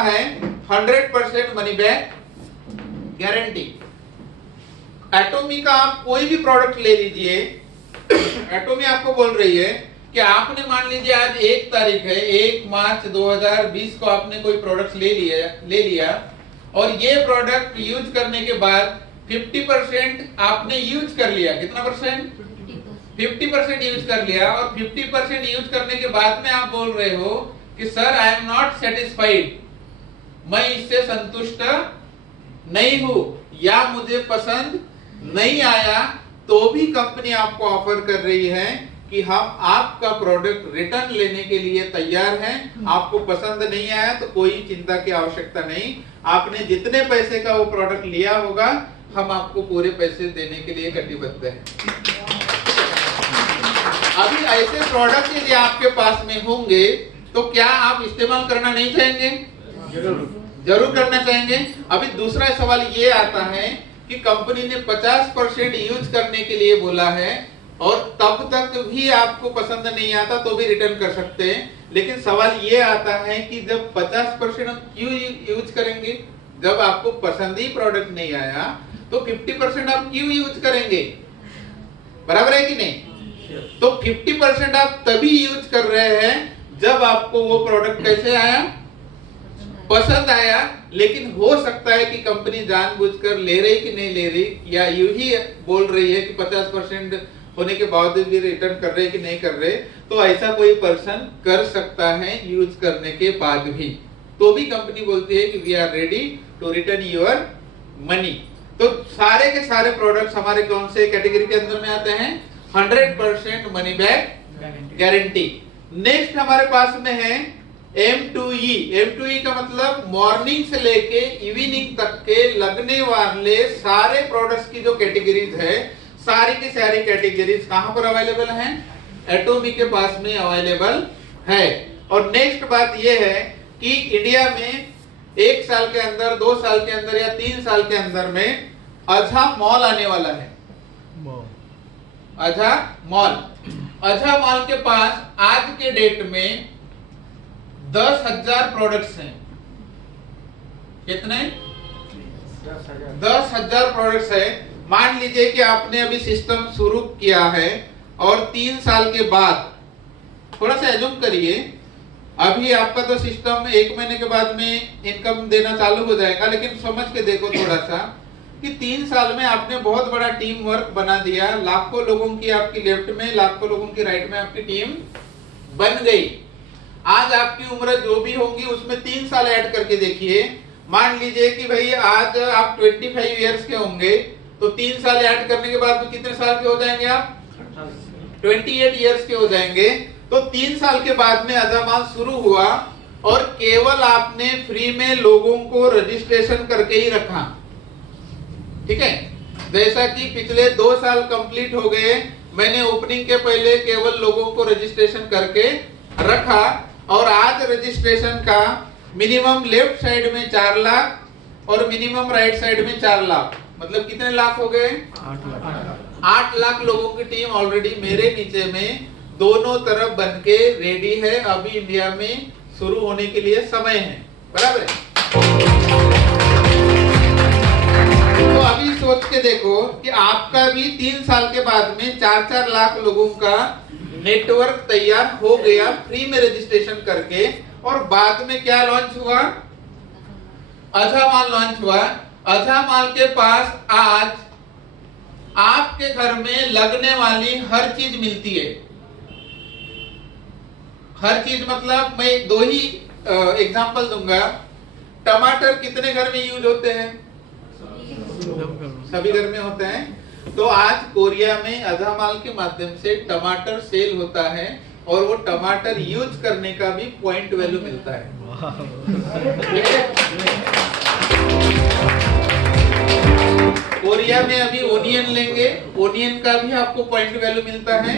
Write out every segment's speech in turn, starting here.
है 100% money back guarantee. एटॉमी का आप कोई भी प्रोडक्ट ले लीजिए, एटॉमी आपको बोल रही है कि आपने मान लीजिए आज 1 तारीख है, 1 मार्च 2020 को आपने कोई प्रोडक्ट ले लिया और ये प्रोडक्ट यूज करने के बाद 50% आपने यूज कर लिया। कितना परसेंट? 50% यूज कर लिया और 50% यूज करने के बाद में आप बोल रहे हो कि sir I am not satisfied, मैं इससे संतुष्ट नहीं हूं या मुझे पसंद नहीं आया, तो भी कंपनी आपको ऑफर कर रही है कि हम आपका प्रोडक्ट रिटर्न लेने के लिए तैयार हैं। आपको पसंद नहीं आया तो कोई चिंता की आवश्यकता नहीं, आपने जितने पैसे का वो प्रोडक्ट लिया होगा हम आपको पूरे पैसे देने के लिए कटिबद्ध हैं। अभी ऐसे प्रोडक्ट यदि आपके पास में होंगे तो क्या आप इस्तेमाल करना नहीं चाहेंगे? जरूर करना चाहेंगे। अभी दूसरा सवाल ये आता है कि कंपनी ने 50% यूज करने के लिए बोला है और तब तक भी आपको पसंद नहीं आता तो भी रिटर्न कर सकते हैं, लेकिन सवाल ये आता है कि जब 50% हम क्यों यूज करेंगे? जब आपको पसंद ही प्रोडक्ट नहीं आया तो 50% आप क्यों यूज करेंगे? बराबर है कि नहीं? तो 50% आप तभी यूज कर रहे हैं जब आपको वो प्रोडक्ट कैसे आया? पसंद आया। लेकिन हो सकता है कि कंपनी जानबूझकर ले रही कि नहीं ले रही, या यूं ही बोल रही है कि 50% होने के बावजूद भी रिटर्न कर रहे कि नहीं कर रहे, तो ऐसा कोई पर्सन कर सकता है यूज करने के बाद भी, तो भी कंपनी बोलती है कि we are ready to return your money. तो सारे के सारे प्रोडक्ट्स हमारे कौन से कैटेगरी के अंदर में आते हैं? 100% मनी बैक गारंटी। नेक्स्ट हमारे पास में है M2E। M2E का मतलब मॉर्निंग से लेके इवनिंग तक के लगने वाले सारे प्रोडक्ट्स की जो कैटेगरीज है, सारी की सारी कैटेगरीज कहां पर अवेलेबल हैं? एटॉमी के पास में अवेलेबल है। और नेक्स्ट बात यह है कि इंडिया में 1 साल के अंदर, 2 साल के अंदर या 3 साल के अंदर में अझा मॉल आने वाला है। अझा मॉल, अझा मॉल के पास आज के डेट में 10,000 प्रोडक्ट्स हैं। कितने? 10,000 प्रोडक्ट्स है। मान लीजिए कि आपने अभी सिस्टम शुरू किया है और 3 साल के बाद, थोड़ा सा एज्यूम करिए, अभी आपका तो सिस्टम 1 महीने के बाद में इनकम देना चालू हो जाएगा, लेकिन समझ के देखो थोड़ा सा कि 3 साल में आपने बहुत बड़ा टीम वर्क बना दिया, लाखों लोगों की आपकी लेफ्ट में, लाखों लोगों की राइट में आपकी टीम बन गई। आज आपकी उम्र जो भी होगी उसमें 3 साल ऐड करके देखिए। मान लीजिए कि भाई आज आप 25 इयर्स के होंगे, तो 3 साल ऐड करने के बाद में कितने साल के हो जाएंगे आप? 28 इयर्स के हो जाएंगे। तो 3 साल के बाद में अज़ामाल शुरू हुआ और केवल आपने फ्री में लोगों को रजिस्ट्रेशन करके ही रखा। ठीक है, जैसा कि पिछले 2 साल कंप्लीट हो गए, मैंने ओपनिंग के पहले केवल लोगों को रजिस्ट्रेशन करके रखा और आज रजिस्ट्रेशन का मिनिमम लेफ्ट साइड में 4 लाख और मिनिमम राइट साइड में 4 लाख, मतलब कितने लाख हो गए? 8 लाख लोगों की टीम ऑलरेडी मेरे नीचे में दोनों तरफ बन के रेडी है। अभी इंडिया में शुरू होने के लिए समय है। बराबर है? तो अभी सोच के देखो कि आपका भी 3 साल के बाद में 4-4 लाख लोगों का नेटवर्क तैयार हो गया फ्री में रजिस्ट्रेशन करके, और बाद में क्या लॉन्च हुआ? अझा मॉल लॉन्च हुआ। अझा मॉल के पास आज आपके घर में लगने वाली हर चीज मिलती है। हर चीज मतलब मैं 2 ही एग्जांपल दूंगा। टमाटर कितने घर में यूज होते हैं? सभी घर में होते हैं। तो आज कोरिया में अझा मॉल के माध्यम से टमाटर सेल होता है और वो टमाटर यूज करने का भी पॉइंट वैल्यू मिलता है। कोरिया में अभी ओनियन लेंगे, ओनियन का भी आपको पॉइंट वैल्यू मिलता है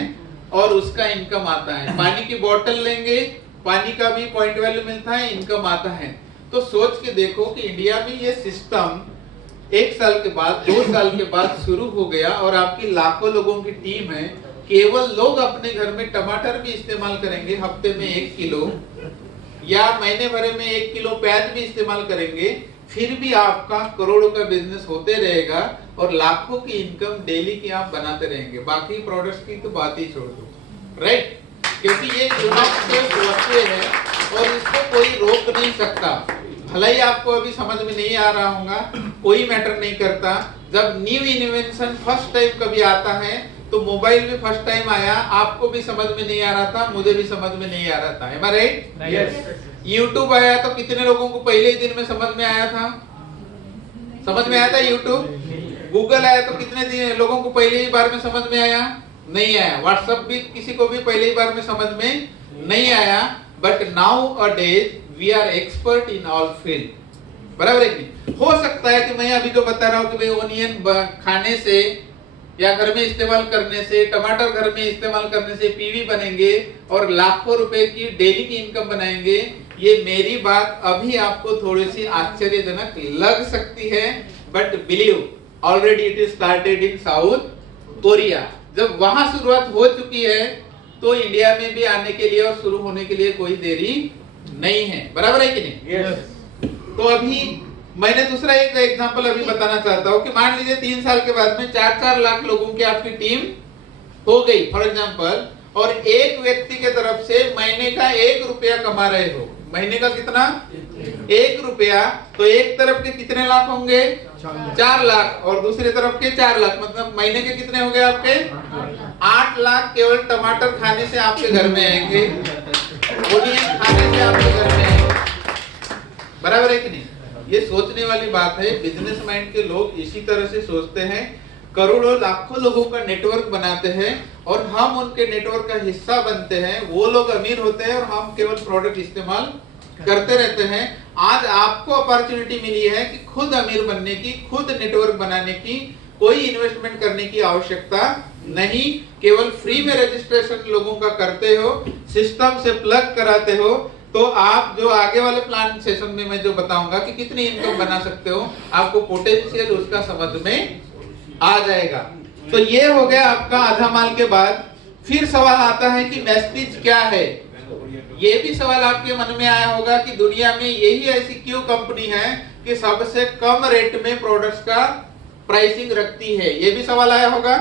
और उसका इनकम आता है। पानी की बोतल लेंगे, पानी का भी पॉइंट वैल्यू मिलता है, इनकम आता है। तो सोच के देखो कि इंडिया में ये सिस्टम 1 साल के बाद, 2 साल के बाद शुरू हो गया और आपकी लाखों लोगों की टीम है। केवल लोग अपने घर में टमाटर भी इस्तेमाल करेंगे हफ्ते में 1 किलो, या महीने भर में 1 किलो प्याज भी इस्तेमाल करेंगे, फिर भी आपका करोड़ों का बिजनेस होते रहेगा और लाखों की इनकम डेली की आप बनाते रहेंगे। बाकी प्रोडक्ट्स की तो बात ही छोड़ दो, राइट? क्योंकि ये यूनिक वस्तु है और इसको कोई रोक नहीं सकता। भले ही आपको अभी समझ में नहीं आ रहा होगा, कोई मैटर नहीं करता। जब न्यू इन्वेंशन फर्स्ट टाइम कभी आता है, तो मोबाइल भी फर्स्ट टाइम आया, आपको भी समझ में नहीं आ रहा था, मुझे भी समझ में नहीं आ रहा था, am I right? Yes. YouTube आया तो कितने लोगों को पहले ही दिन में समझ में आया था? समझ में आया था यूट्यूब? गूगल आया तो कितने लोगों को पहले ही बार में समझ में आया? नहीं आया। व्हाट्सएप भी किसी को भी पहले ही बार में समझ में नहीं आया। But nowadays we are expert in all field, बराबर है कि? हो सकता है कि मैं अभी जो बता रहा हूँ कि भाई ओनियन खाने से या घर में इस्तेमाल करने से, टमाटर घर में इस्तेमाल करने से पीवी बनेंगे और लाखों रुपए की डेली की इनकम बनाएंगे, ये मेरी बात अभी आपको थोड़ी सी आश्चर्यजनक लग सकती है, but believe already it is started in south Korea. जब वहां शुरुआत हो चुकी है तो इंडिया में भी आने के लिए और शुरू होने के लिए कोई देरी नहीं है, बराबर है कि नहीं? यस। तो अभी मैंने दूसरा एक एग्जांपल अभी बताना चाहता हूँ कि मान लीजिए 3 साल के बाद में 4-4 लाख लोगों की आपकी टीम हो गई फॉर एग्जांपल, और एक व्यक्ति के तरफ से महीने का 1 रुपया कमा रहे हो। महीने का कितना? 1 रुपया। तो एक तरफ के कितने लाख होंगे? 4 लाख, और दूसरी तरफ के 4 लाख, मतलब महीने के कितने हो गए आपके? 8 लाख केवल टमाटर खाने से आपके घर में आएंगे, ओनियन खाने से आपके घर में आएंगे, बराबर है कि नहीं? ये सोचने वाली बात है। बिजनेस माइंड के लोग इसी तरह से सोचते हैं, करोड़ों लाखों लोगों का नेटवर्क बनाते हैं और हम उनके नेटवर्क का हिस्सा बनते हैं। वो लोग अमीर होते हैं और हम केवल प्रोडक्ट इस्तेमाल करते रहते हैं। आज आपको अपॉर्चुनिटी मिली है कि खुद अमीर बनने की, खुद नेटवर्क बनाने की, कोई इन्वेस्टमेंट करने की आवश्यकता नहीं। केवल फ्री में रजिस्ट्रेशन लोगों का करते हो, सिस्टम से प्लग कराते हो, तो आप जो आगे वाले प्लान सेशन में मैं जो बताऊंगा कि कितनी इनकम बना सकते हो, आपको पोटेंशियल उसका समझ में आ जाएगा। तो ये हो गया आपका आधा माल के बाद। फिर सवाल आता है कि वेस्टेज क्या है? ये भी सवाल आपके मन में आया होगा कि दुनिया में यही ऐसी क्यों कंपनी है कि सबसे कम रेट में प्रोडक्ट्स का प्राइसिंग रखती है? ये भी सवाल आया होगा,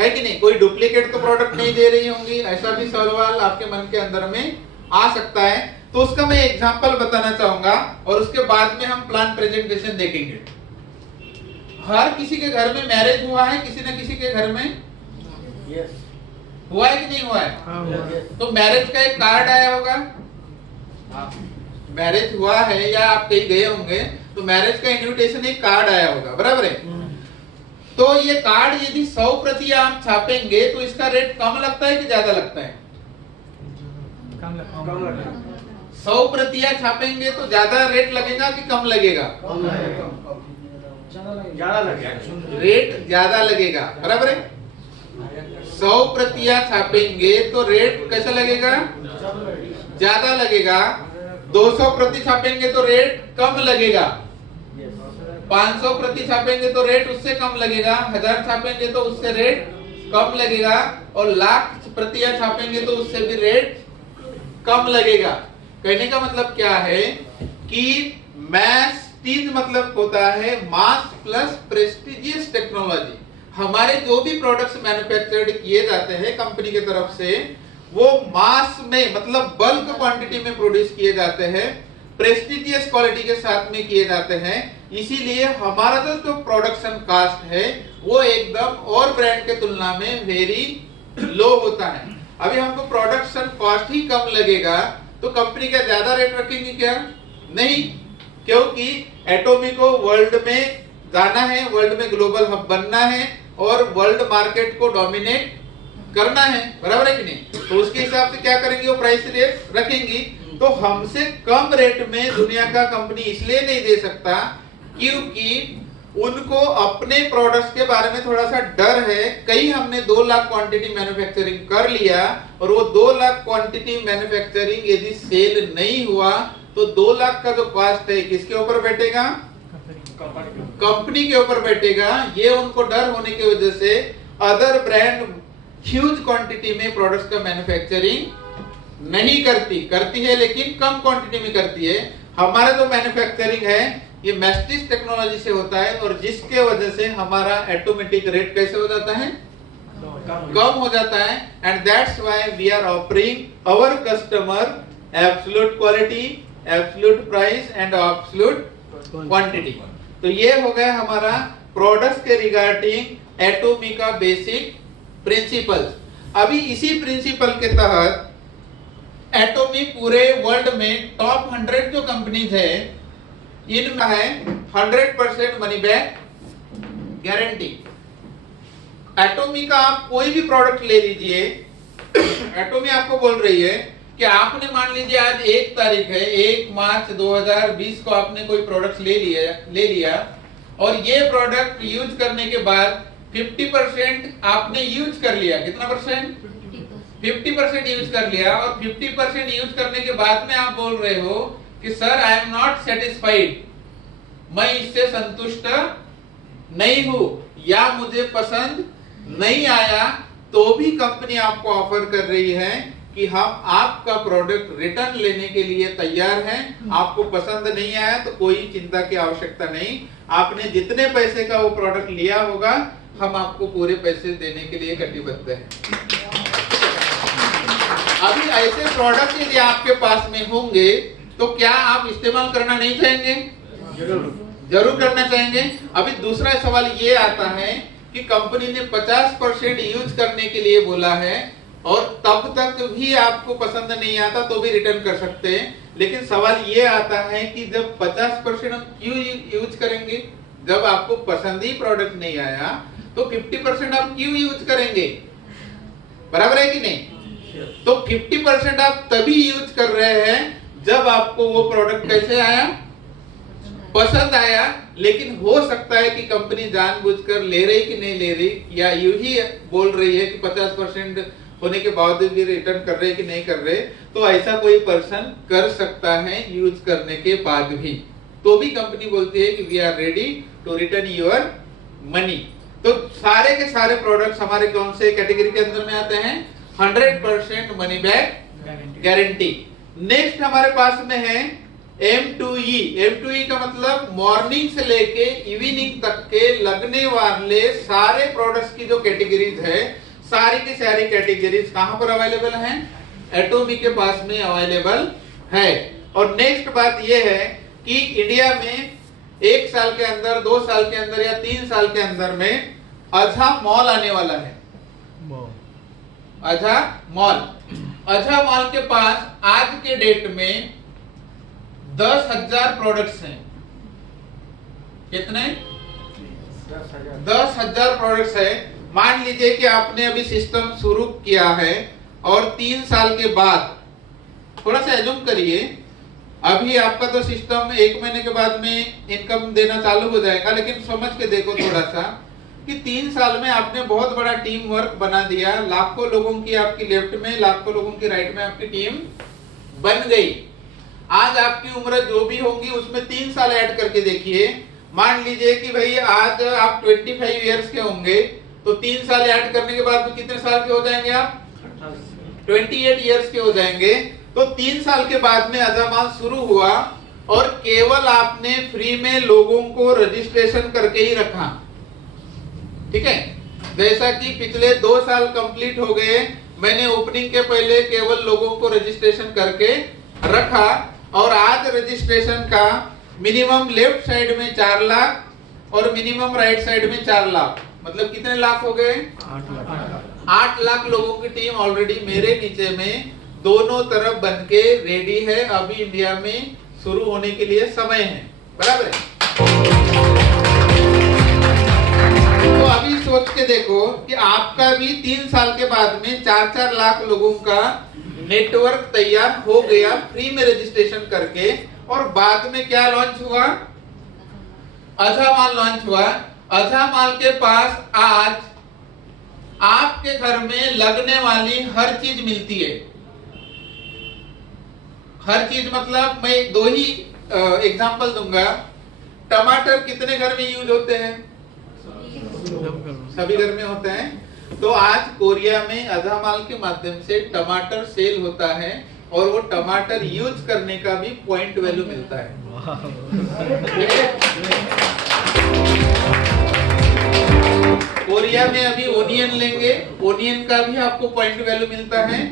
है कि नहीं? कोई डुप्लीकेट तो प्रोडक्ट नहीं दे रही होंगी, ऐसा भी सवाल आपके मन के अंदर में आ सकता है। तो उसका मैं एग्जांपल बताना चाहूंगा और उसके बाद में हम प्लान प्रेजेंटेशन देखेंगे। हर किसी के घर में मैरिज हुआ है, किसी न किसी के घर में यस। हुआ है कि नहीं हुआ है? तो मैरिज का एक कार्ड आया होगा। मैरिज हुआ है या आप कहीं गए होंगे तो मैरिज का इनविटेशन एक कार्ड आया होगा, बराबर है? तो ये कार्ड यदि 100 प्रति आप छापेंगे तो इसका रेट कम लगता है कि ज्यादा लगता है? कम लगता है। 100 प्रतियां छापेंगे तो ज्यादा रेट लगेगा कि कम लगेगा? ज्यादा लगेगा। रेट ज्यादा लगेगा, बराबर है? 100 प्रतियां छापेंगे तो रेट कैसा लगेगा? ज्यादा लगेगा। 200 प्रति छापेंगे तो रेट कम लगेगा। 500 प्रति छापेंगे तो रेट उससे कम लगेगा। 1000 छापेंगे तो उससे रेट कम लगेगा, और लाख प्रतियां छापेंगे तो उससे भी रेट कम लगेगा। कहने का मतलब क्या है कि मैस्टीज मतलब होता है मास प्लस प्रेस्टिजियस टेक्नोलॉजी। हमारे जो भी प्रोडक्ट्स मैन्युफैक्चर्ड किए जाते हैं कंपनी की तरफ से, वो मास में मतलब बल्क क्वांटिटी में प्रोड्यूस किए जाते हैं, प्रेस्टिजियस क्वालिटी के साथ में किए जाते हैं। इसीलिए हमारा जो प्रोडक्शन कास्ट है वो एकदम और ब्रांड के तुलना में वेरी लो होता है। अभी हमको प्रोडक्शन कॉस्ट ही कम लगेगा तो कंपनी का ज्यादा रेट रखेंगे क्या? नहीं, क्योंकि एटॉमिक को वर्ल्ड में जाना है, वर्ल्ड में ग्लोबल हब बनना है और वर्ल्ड मार्केट को डोमिनेट करना है, बराबर है कि नहीं? तो उसके हिसाब से क्या करेंगे? वो प्राइस रेट रखेंगी। तो हमसे कम रेट में दुनिया का कंपनी इसलिए नहीं दे सकता क्योंकि उनको अपने प्रोडक्ट्स के बारे में थोड़ा सा डर है। कहीं हमने 2 लाख क्वांटिटी मैन्युफैक्चरिंग कर लिया और वो 2 लाख क्वांटिटी मैन्युफैक्चरिंग यदि सेल नहीं हुआ तो 2 लाख का जो कॉस्ट है किसके ऊपर बैठेगा? कंपनी के ऊपर बैठेगा। ये उनको डर होने की वजह से अदर ब्रांड ह्यूज क्वांटिटी में प्रोडक्ट्स का मैन्युफैक्चरिंग नहीं करती, करती है लेकिन कम क्वांटिटी में करती है। हमारा जो मैन्युफैक्चरिंग है ये मैस्टिस टेक्नोलॉजी से होता है और जिसके वजह से हमारा ऑटोमेटिक रेट कैसे हो जाता है, कम हो जाता है। And that's why we are offering our customer absolute quality, absolute price and absolute quantity. तो ये हो गया हमारा प्रोडक्ट्स के रिगार्डिंग एटोमी का बेसिक प्रिंसिपल्स। अभी इसी प्रिंसिपल के तहत एटोमी पूरे वर्ल्ड में टॉप 100 जो कंपनीज है इनका है 100% मनी बैक गारंटी। एटोमी का आप कोई भी प्रोडक्ट ले लीजिए, एटोमी आपको बोल रही है कि आपने मान लीजिए आज 1 तारीख है, 1 मार्च 2020 को आपने कोई प्रोडक्ट ले लिया और ये प्रोडक्ट यूज करने के बाद 50% आपने यूज कर लिया। कितना परसेंट? 50% यूज कर लिया और 50% यूज करने के बाद में आप बोल रहे हो कि sir I am not satisfied, मैं इससे संतुष्ट नहीं हूं या मुझे पसंद नहीं आया, तो भी कंपनी आपको ऑफर कर रही है कि हम आपका प्रोडक्ट रिटर्न लेने के लिए तैयार हैं। आपको पसंद नहीं आया तो कोई चिंता की आवश्यकता नहीं, आपने जितने पैसे का वो प्रोडक्ट लिया होगा हम आपको पूरे पैसे देने के लिए कटिबद्ध हैं। अभी ऐसे प्रोडक्ट यदि आपके पास में होंगे तो क्या आप इस्तेमाल करना नहीं चाहेंगे? जरूर करना चाहेंगे। अभी दूसरा सवाल ये आता है कि कंपनी ने 50% यूज करने के लिए बोला है और तब तक भी आपको पसंद नहीं आता तो भी रिटर्न कर सकते हैं। लेकिन सवाल ये आता है कि जब 50% हम क्यों यूज करेंगे? जब आपको पसंद ही प्रोडक्ट नहीं आया तो 50% आप क्यों यूज करेंगे? बराबर है कि नहीं? तो 50% आप तभी यूज कर रहे हैं जब आपको वो प्रोडक्ट कैसे आया, पसंद आया। लेकिन हो सकता है कि कंपनी जानबूझकर ले रही कि नहीं ले रही, या यूं ही बोल रही है कि 50% होने के बावजूद भी रिटर्न कर रहे कि नहीं कर रहे। तो ऐसा कोई पर्सन कर सकता है यूज करने के बाद भी, तो भी कंपनी बोलती है कि we are ready to return your money. तो सारे के सारे प्रोडक्ट्स हमारे कौन से कैटेगरी के अंदर में आते हैं? 100% मनी बैक गारंटी। नेक्स्ट हमारे पास में है M2E। M2E का मतलब मॉर्निंग से लेके इवनिंग तक के लगने वाले सारे प्रोडक्ट्स की जो कैटेगरीज है, सारी की सारी कैटेगरीज कहां पर अवेलेबल हैं? एटोमी के पास में अवेलेबल है। और नेक्स्ट बात यह है कि इंडिया में 1 साल के अंदर, 2 साल के अंदर या 3 साल के अंदर में अझा मॉल आने वाला है। अझा मॉल, अझा मॉल के पास आज के डेट में 10,000 प्रोडक्ट्स हैं। कितने? 10,000 प्रोडक्ट्स है। मान लीजिए कि आपने अभी सिस्टम शुरू किया है और 3 साल के बाद, थोड़ा सा एज्यूम करिए अभी आपका तो सिस्टम 1 महीने के बाद में इनकम देना चालू हो जाएगा, लेकिन समझ के देखो थोड़ा सा कि 3 साल में आपने बहुत बड़ा टीम वर्क बना दिया। लाखों लोगों की आपकी लेफ्ट में, लाखों लोगों की राइट में आपकी टीम बन गई। आज आपकी उम्र जो भी होगी उसमें 3 साल ऐड करके देखिए। मान लीजिए कि भाई आज आप 25 इयर्स के होंगे तो 3 साल ऐड करने के बाद में कितने साल के हो जाएंगे आप? 28 इयर्स के हो जाएंगे। तो 3 साल के बाद में अझा मॉल शुरू हुआ और केवल आपने फ्री में लोगों को रजिस्ट्रेशन करके ही रखा। ठीक है, जैसा कि पिछले 2 साल कंप्लीट हो गए, मैंने ओपनिंग के पहले केवल लोगों को रजिस्ट्रेशन करके रखा और आज रजिस्ट्रेशन का मिनिमम लेफ्ट साइड में 4 लाख और मिनिमम राइट साइड में 4 लाख, मतलब कितने लाख हो गए? 8 लाख लोगों की टीम ऑलरेडी मेरे नीचे में दोनों तरफ बन के रेडी है। अभी इंडिया में शुरू होने के लिए समय है। बराबर है? तो अभी सोच के देखो कि आपका भी 3 साल के बाद में 4-4 लाख लोगों का नेटवर्क तैयार हो गया फ्री में रजिस्ट्रेशन करके। और बाद में क्या लॉन्च हुआ? अझा मॉल लॉन्च हुआ। अझा मॉल के पास आज आपके घर में लगने वाली हर चीज मिलती है। हर चीज मतलब मैं 2 ही एग्जांपल दूंगा। टमाटर कितने घर में यूज होते हैं? सभी घर में होते हैं। तो आज कोरिया में अधामाल के माध्यम से टमाटर सेल होता है और वो टमाटर यूज करने का भी पॉइंट वैल्यू मिलता है। कोरिया में अभी ओनियन लेंगे, ओनियन का भी आपको पॉइंट वैल्यू मिलता है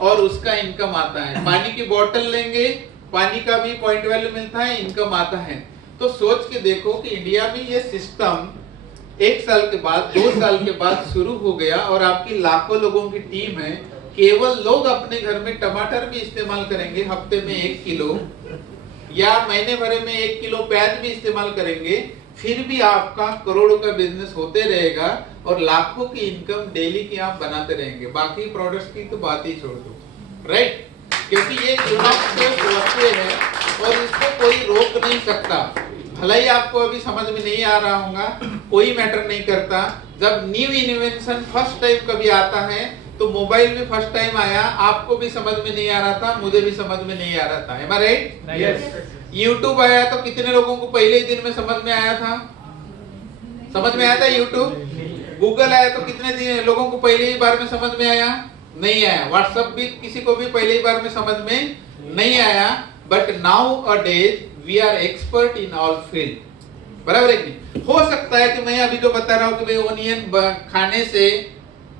और उसका इनकम आता है। पानी की बोतल लेंगे, पानी का भी पॉइंट वैल्यू मिलता है, इनकम आता है। तो सोच के देखो कि इंडिया में ये सिस्टम 1 साल के बाद 2 साल के बाद शुरू हो गया और आपकी लाखों लोगों की टीम है। केवल लोग अपने घर में टमाटर भी इस्तेमाल करेंगे, हफ्ते में 1 किलो या महीने भर में 1 किलो प्याज भी इस्तेमाल करेंगे, फिर भी आपका करोड़ों का बिजनेस होते रहेगा और लाखों की इनकम डेली की आप बनाते रहेंगे। बाकी प्रोडक्ट्स की तो बात ही छोड़ दो, राइट? क्योंकि ये वस्तु है और इसको कोई रोक नहीं सकता। भले ही आपको अभी समझ में नहीं आ रहा होगा, कोई मैटर नहीं करता। जब न्यू इन्वेंशन फर्स्ट टाइम कभी आता है तो मोबाइल में फर्स्ट टाइम आया, आपको भी समझ में नहीं आ रहा था, मुझे भी समझ में नहीं आ रहा था। एम आई राइट? यस। यूट्यूब आया तो कितने लोगों को पहले ही दिन में समझ में आया था? समझ में आया था यूट्यूब? गूगल आया तो कितने दिन लोगों को पहले ही बार में समझ में आया? नहीं आया। व्हाट्सएप भी किसी को भी पहले ही बार में समझ में नहीं आया। But nowadays we are expert in all field, बराबर है कि नहीं? हो सकता है कि मैं अभी जो बता रहा हूँ कि भाई ओनियन खाने से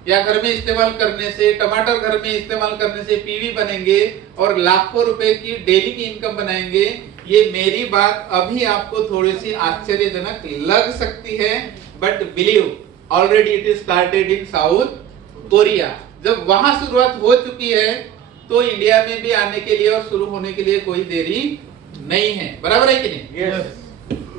या घर में इस्तेमाल करने से, टमाटर घर में इस्तेमाल करने से पीवी बनेंगे और लाखों रुपए की डेली की इनकम बनाएंगे, ये मेरी बात अभी आपको थोड़ी सी आश्चर्यजनक लग सकती है, but believe already it is started in south Korea. जब वहां शुरुआत हो चुकी है तो इंडिया में भी आने के लिए और शुरू होने के लिए कोई देरी नहीं है, बराबर है कि नहीं? यस।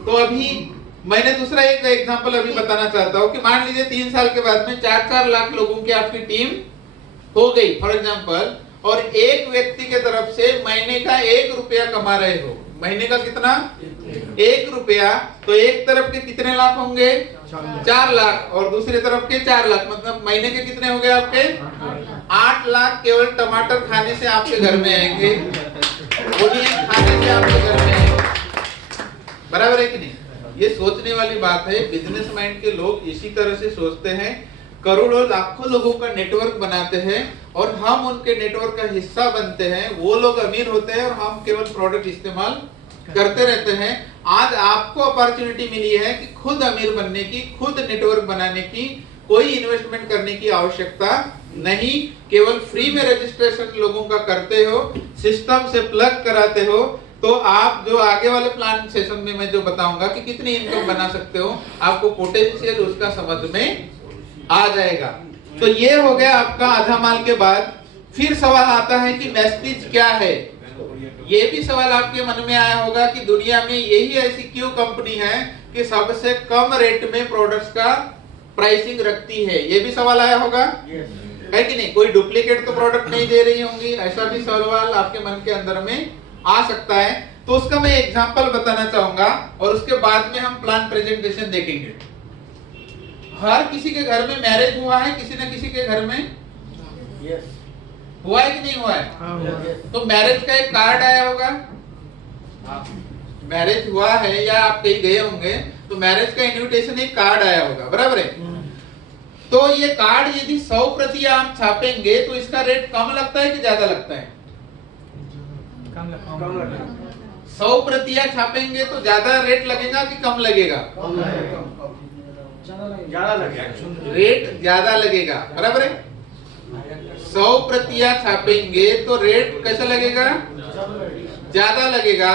तो अभी मैंने दूसरा एक एग्जांपल अभी बताना चाहता हूँ कि मान लीजिए 3 साल के बाद में 4-4 लाख लोगों की आपकी टीम हो गई फॉर एग्जांपल, और एक व्यक्ति के तरफ से महीने का 1 रुपया कमा रहे हो। महीने का कितना? 1 रुपया। तो एक तरफ के कितने लाख होंगे? 4 लाख, और दूसरी तरफ के 4 लाख, मतलब महीने के कितने हो गए आपके? 8 लाख केवल टमाटर खाने से आपके घर में आएंगे, ओनियन खाने से आपके घर में आएंगे, बराबर है कि नहीं? ये सोचने वाली बात है। बिजनेस माइंड के लोग इसी तरह से सोचते हैं। करोड़ों लाखों लोगों का नेटवर्क बनाते हैं और हम उनके नेटवर्क का हिस्सा बनते हैं। वो लोग अमीर होते हैं और हम केवल प्रोडक्ट इस्तेमाल करते रहते हैं। आज आपको अपॉर्चुनिटी मिली है कि खुद अमीर बनने की, खुद नेटवर्क बनाने की, कोई इन्वेस्टमेंट करने की आवश्यकता नहीं। केवल फ्री में रजिस्ट्रेशन लोगों का करते हो, सिस्टम से प्लग कराते हो, तो आप जो आगे वाले प्लान सेशन में मैं जो बताऊंगा कि कितनी इनकम बना सकते हो, आपको पोटेंशियल उसका समझ में आ जाएगा। तो ये हो गया आपका आधा माल के बाद। फिर सवाल आता है कि मैस्टीज क्या है? ये भी सवाल आपके मन में आया होगा कि दुनिया में यही ऐसी क्यों कंपनी है कि सबसे कम रेट में प्रोडक्ट्स का प्राइसिंग रखती है? ये भी सवाल आया होगा, है कि नहीं? कोई डुप्लीकेट तो प्रोडक्ट नहीं दे रही होंगी, ऐसा भी सवाल आपके मन के अंदर में आ सकता है। तो उसका मैं एग्जांपल बताना चाहूंगा और उसके बाद में हम प्लान प्रेजेंटेशन देखेंगे। हर किसी के घर में मैरिज हुआ है, किसी न किसी के घर में यस। हुआ है कि नहीं हुआ है? तो मैरिज का एक कार्ड आया होगा। मैरिज हुआ है या आप कहीं गए होंगे तो मैरिज का इन्विटेशन एक कार्ड आया होगा, बराबर है? तो ये कार्ड यदि 100 प्रति आप छापेंगे तो इसका रेट कम लगता है कि ज्यादा लगता है? कम लगेगा। 100 प्रतियां छापेंगे तो ज्यादा रेट लगेगा कि कम लगेगा? ज्यादा लगेगा। रेट ज्यादा लगेगा, बराबर है? 100 प्रतियां छापेंगे तो रेट कैसा लगेगा? ज्यादा लगेगा।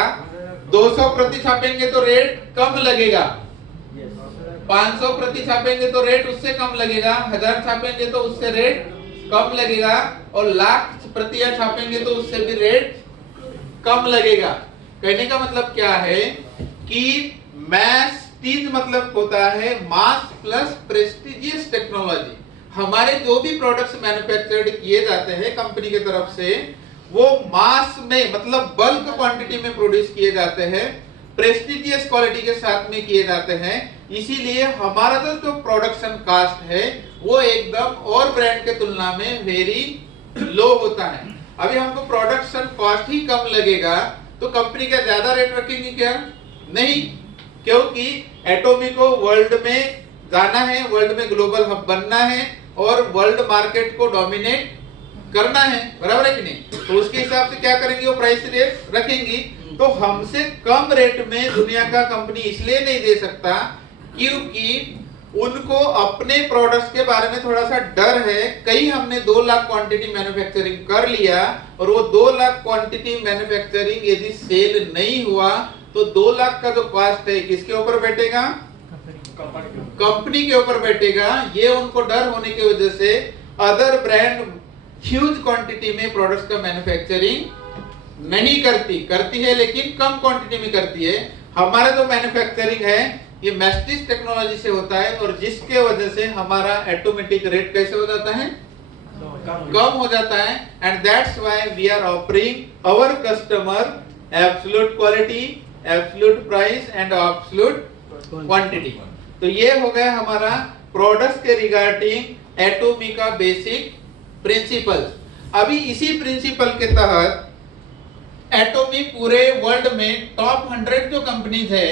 200 प्रति छापेंगे तो रेट कम लगेगा। 500 प्रति छापेंगे तो रेट उससे कम लगेगा। 1000 छापेंगे तो उससे रेट कम लगेगा, और लाख प्रतियां छापेंगे तो उससे भी रेट कम लगेगा। कहने का मतलब क्या है कि मैस्टीज मतलब होता है मास प्लस प्रेस्टिजियस टेक्नोलॉजी। हमारे जो भी प्रोडक्ट्स मैन्युफैक्चर्ड किए जाते हैं कंपनी की तरफ से, वो मास में मतलब बल्क क्वांटिटी में प्रोड्यूस किए जाते हैं, प्रेस्टिजियस क्वालिटी के साथ में किए जाते हैं। इसीलिए हमारा जो प्रोडक्शन कास्ट है वो एकदम और ब्रांड के तुलना में वेरी लो होता है। अभी हमको प्रोडक्शन कॉस्ट ही कम लगेगा तो कंपनी का ज्यादा रेट रखेंगे क्या? नहीं, क्योंकि एटॉमिक को वर्ल्ड में जाना है, वर्ल्ड में ग्लोबल हब बनना है, और वर्ल्ड मार्केट को डोमिनेट करना है, बराबर है कि नहीं? तो उसके हिसाब से क्या करेंगे, वो प्राइस रेट रखेंगी। तो हमसे कम रेट में दुनिया का कंपनी इसलिए नहीं दे सकता क्योंकि उनको अपने प्रोडक्ट्स के बारे में थोड़ा सा डर है। कहीं हमने 2 लाख क्वांटिटी मैन्युफैक्चरिंग कर लिया और वो 2 लाख क्वांटिटी मैन्युफैक्चरिंग यदि सेल नहीं हुआ तो 2 लाख का जो कॉस्ट है किसके ऊपर बैठेगा, कंपनी के ऊपर बैठेगा। ये उनको डर होने की वजह से अदर ब्रांड ह्यूज क्वांटिटी में प्रोडक्ट्स का मैन्युफैक्चरिंग नहीं करती है लेकिन कम क्वांटिटी में करती है। हमारा जो मैन्युफैक्चरिंग है ये मैस्टिस टेक्नोलॉजी से होता है और जिसके वजह से हमारा ऑटोमेटिक रेट कैसे हो जाता है, कम हो जाता है। And that's why we are offering our customer absolute quality, absolute price and absolute quantity. तो ये हो गया हमारा प्रोडक्ट्स के रिगार्डिंग एटोमी का बेसिक प्रिंसिपल्स। अभी इसी प्रिंसिपल के तहत एटोमी पूरे वर्ल्ड में टॉप 100 जो कंपनीज है